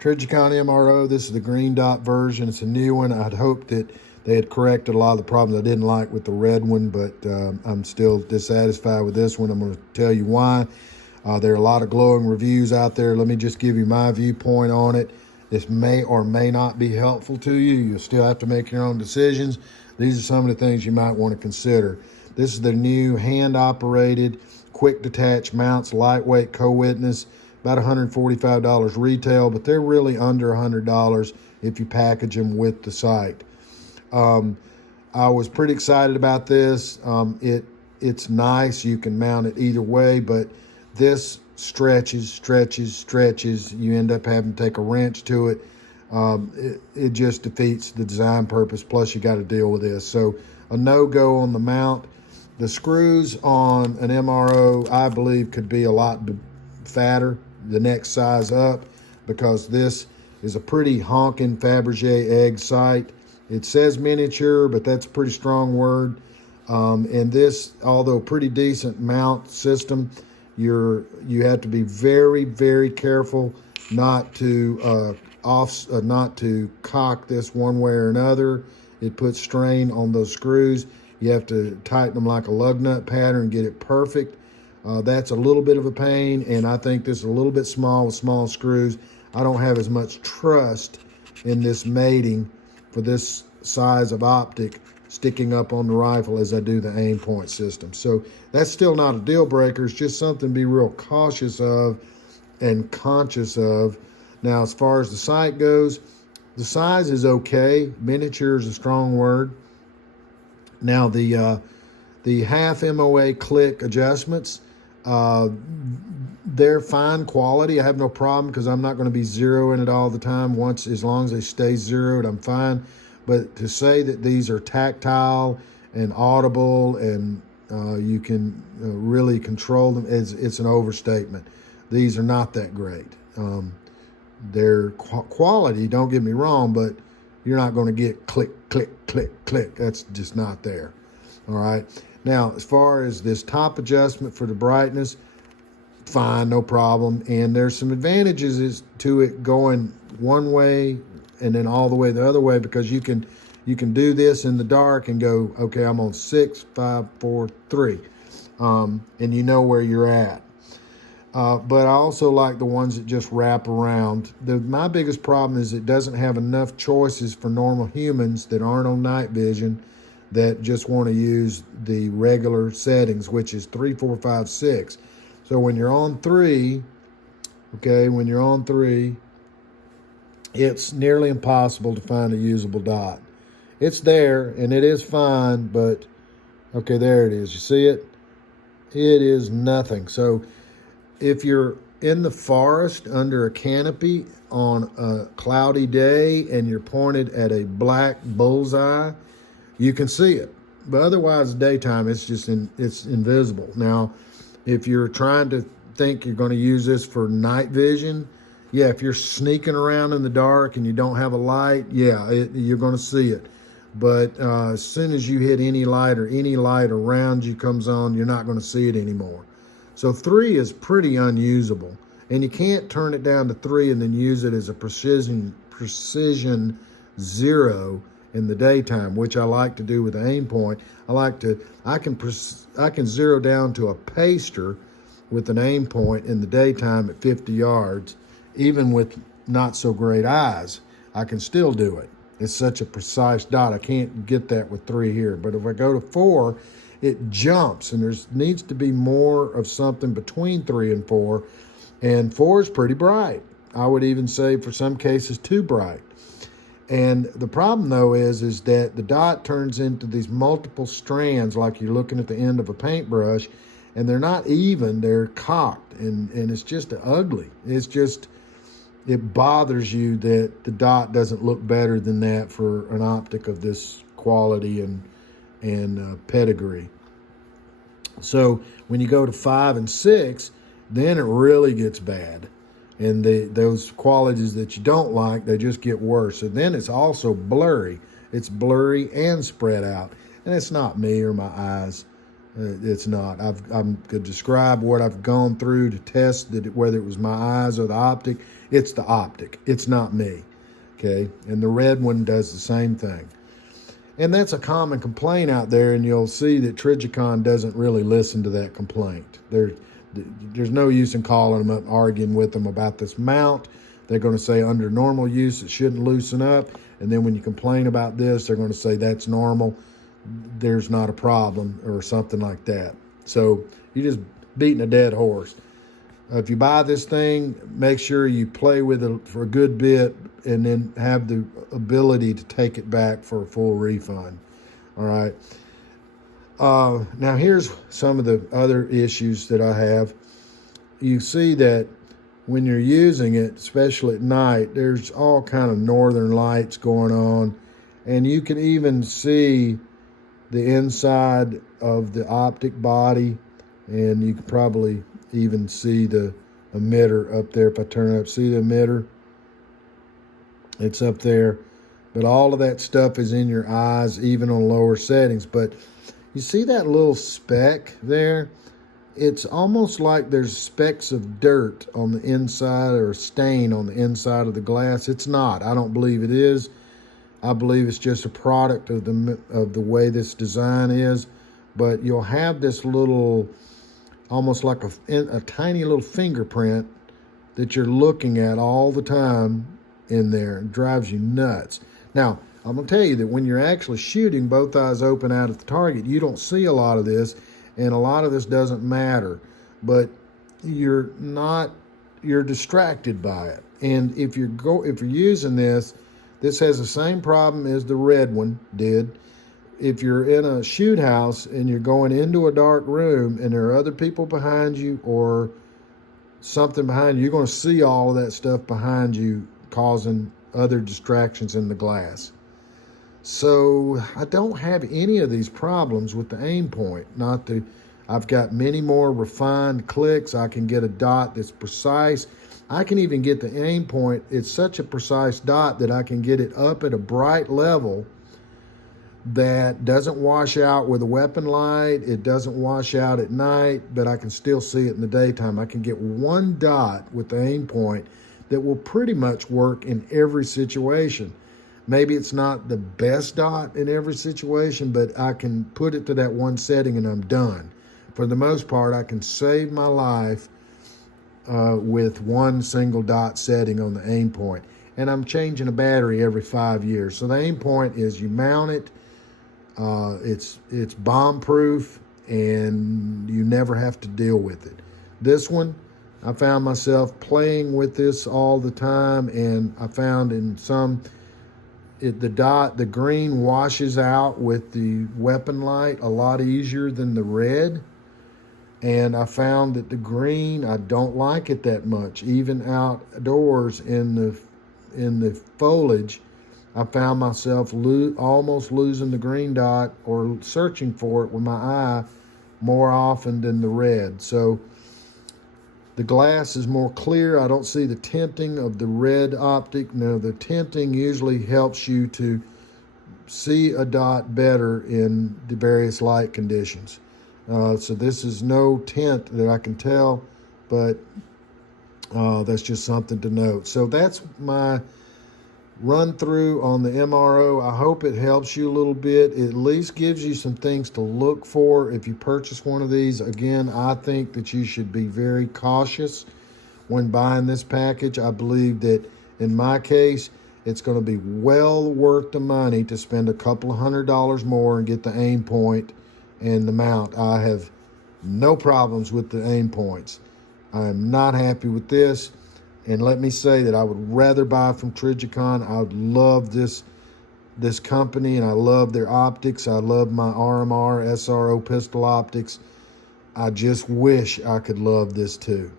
Trijicon MRO, this is the green dot version. It's a new one. I'd hoped that they had corrected a lot of the problems I didn't like with the red one, but I'm still dissatisfied with this one. I'm going to tell you why. There are a lot of glowing reviews out there. Let me just give you my viewpoint on it. This may or may not be helpful to you. You'll still have to make your own decisions. These are some of the things you might want to consider. This is the new hand-operated, quick detach mounts, lightweight co-witness, about $145 retail, but they're really under $100 if you package them with the sight. I was pretty excited about this. It's nice. You can mount it either way, but this stretches. You end up having to take a wrench to it. It just defeats the design purpose. Plus, you got to deal with this. So a no-go on the mount. The screws on an MRO, I believe, could be a lot fatter, the next size up, because this is a pretty honking Fabergé egg sight. It says miniature, but that's a pretty strong word. And this, although pretty decent mount system, you have to be very careful not to not to cock this one way or another. It puts strain on those screws. You have to tighten them like a lug nut pattern and get it perfect. That's a little bit of a pain, and I think this is a little bit small with small screws. I don't have as much trust in this mating for this size of optic sticking up on the rifle as I do the aim point system. So that's still not a deal breaker. It's just something to be real cautious of and conscious of. Now, as far as the sight goes, the size is okay. Miniature is a strong word. Now, the half MOA click adjustments, they're fine quality. I have no problem because I'm not going to be zeroing it all the time. As long as they stay zeroed, I'm fine. But to say that these are tactile and audible and you can really control them, it's an overstatement. These are not that great. They're quality, don't get me wrong, but you're not going to get click. That's just not there. All right. Now, as far as this top adjustment for the brightness, fine, no problem. And there's some advantages to it going one way and then all the way the other way, because you can do this in the dark and go, okay, I'm on 6, 5, 4, 3, and you know where you're at. But I also like the ones that just wrap around. My biggest problem is it doesn't have enough choices for normal humans that aren't on night vision, that just want to use the regular settings, which is 3, 4, 5, 6. So when you're on 3, it's nearly impossible to find a usable dot. It's there, and it is fine, but, okay, there it is. You see it? It is nothing. So if you're in the forest under a canopy on a cloudy day and you're pointed at a black bullseye, you can see it. But otherwise, daytime, it's just it's invisible. Now, if you're trying to think you're going to use this for night vision, yeah, if you're sneaking around in the dark and you don't have a light, yeah, you're going to see it. But as soon as you hit any light around you comes on, you're not going to see it anymore. So 3 is pretty unusable. And you can't turn it down to 3 and then use it as a precision 0 in the daytime, which I like to do with the aim point. I can zero down to a paster with an aim point in the daytime at 50 yards, even with not so great eyes. I can still do it. It's such a precise dot. I can't get that with 3 here. But if I go to 4, it jumps, and there needs to be more of something between 3 and 4. And 4 is pretty bright. I would even say for some cases too bright. And the problem, though, is that the dot turns into these multiple strands, like you're looking at the end of a paintbrush, and they're not even, they're cocked, and it's just ugly. It bothers you that the dot doesn't look better than that for an optic of this quality and pedigree. So when you go to 5 and 6, then it really gets bad. And those qualities that you don't like, they just get worse. And then it's also blurry. It's blurry and spread out. And it's not me or my eyes. It's not. I could describe what I've gone through to test whether it was my eyes or the optic. It's the optic. It's not me. Okay. And the red one does the same thing. And that's a common complaint out there, and you'll see that Trijicon doesn't really listen to that complaint. There's no use in calling them up, arguing with them about this mount. They're going to say under normal use it shouldn't loosen up, and then when you complain about this, they're going to say that's normal, there's not a problem, or something like that. So you're just beating a dead horse. If you buy this thing, make sure you play with it for a good bit and then have the ability to take it back for a full refund. All right. Now here's some of the other issues that I have. You see that when you're using it, especially at night, there's all kind of northern lights going on, and you can even see the inside of the optic body, and you can probably even see the emitter up there. If I turn it up, see the emitter? It's up there. But all of that stuff is in your eyes, even on lower settings. But you see that little speck there? It's almost like there's specks of dirt on the inside, or a stain on the inside of the glass. It's not. I don't believe it is. I believe it's just a product of the way this design is. But you'll have this little, almost like a tiny little fingerprint that you're looking at all the time in there. It drives you nuts. Now, I'm going to tell you that when you're actually shooting both eyes open out at the target, you don't see a lot of this, and a lot of this doesn't matter. But you're distracted by it. And if you're using this has the same problem as the red one did. If you're in a shoot house and you're going into a dark room and there are other people behind you or something behind you, you're going to see all of that stuff behind you, causing other distractions in the glass. So I don't have any of these problems with the aim point. I've got many more refined clicks. I can get a dot that's precise. I can even get the aim point. It's such a precise dot that I can get it up at a bright level that doesn't wash out with a weapon light. It doesn't wash out at night, but I can still see it in the daytime. I can get one dot with the aim point that will pretty much work in every situation. Maybe it's not the best dot in every situation, but I can put it to that one setting and I'm done. For the most part, I can save my life with one single dot setting on the aim point. And I'm changing a battery every 5 years. So the aim point is you mount it, it's bomb proof, and you never have to deal with it. This one, I found myself playing with this all the time, and I found in the green washes out with the weapon light a lot easier than the red. And I found that the green, I don't like it that much. Even outdoors in the foliage, I found myself almost losing the green dot or searching for it with my eye more often than the red. So the glass is more clear. I don't see the tinting of the red optic. Now, the tinting usually helps you to see a dot better in the various light conditions. So this is no tint that I can tell, but that's just something to note. So that's my run through on the MRO. I hope it helps you a little bit. It at least gives you some things to look for if you purchase one of these. Again, I think that you should be very cautious when buying this package. I believe that in my case, it's going to be well worth the money to spend a couple of $100 more and get the aim point and the mount. I have no problems with the aim points. I am not happy with this. And let me say that I would rather buy from Trijicon. I love this company, and I love their optics. I love my RMR SRO pistol optics. I just wish I could love this too.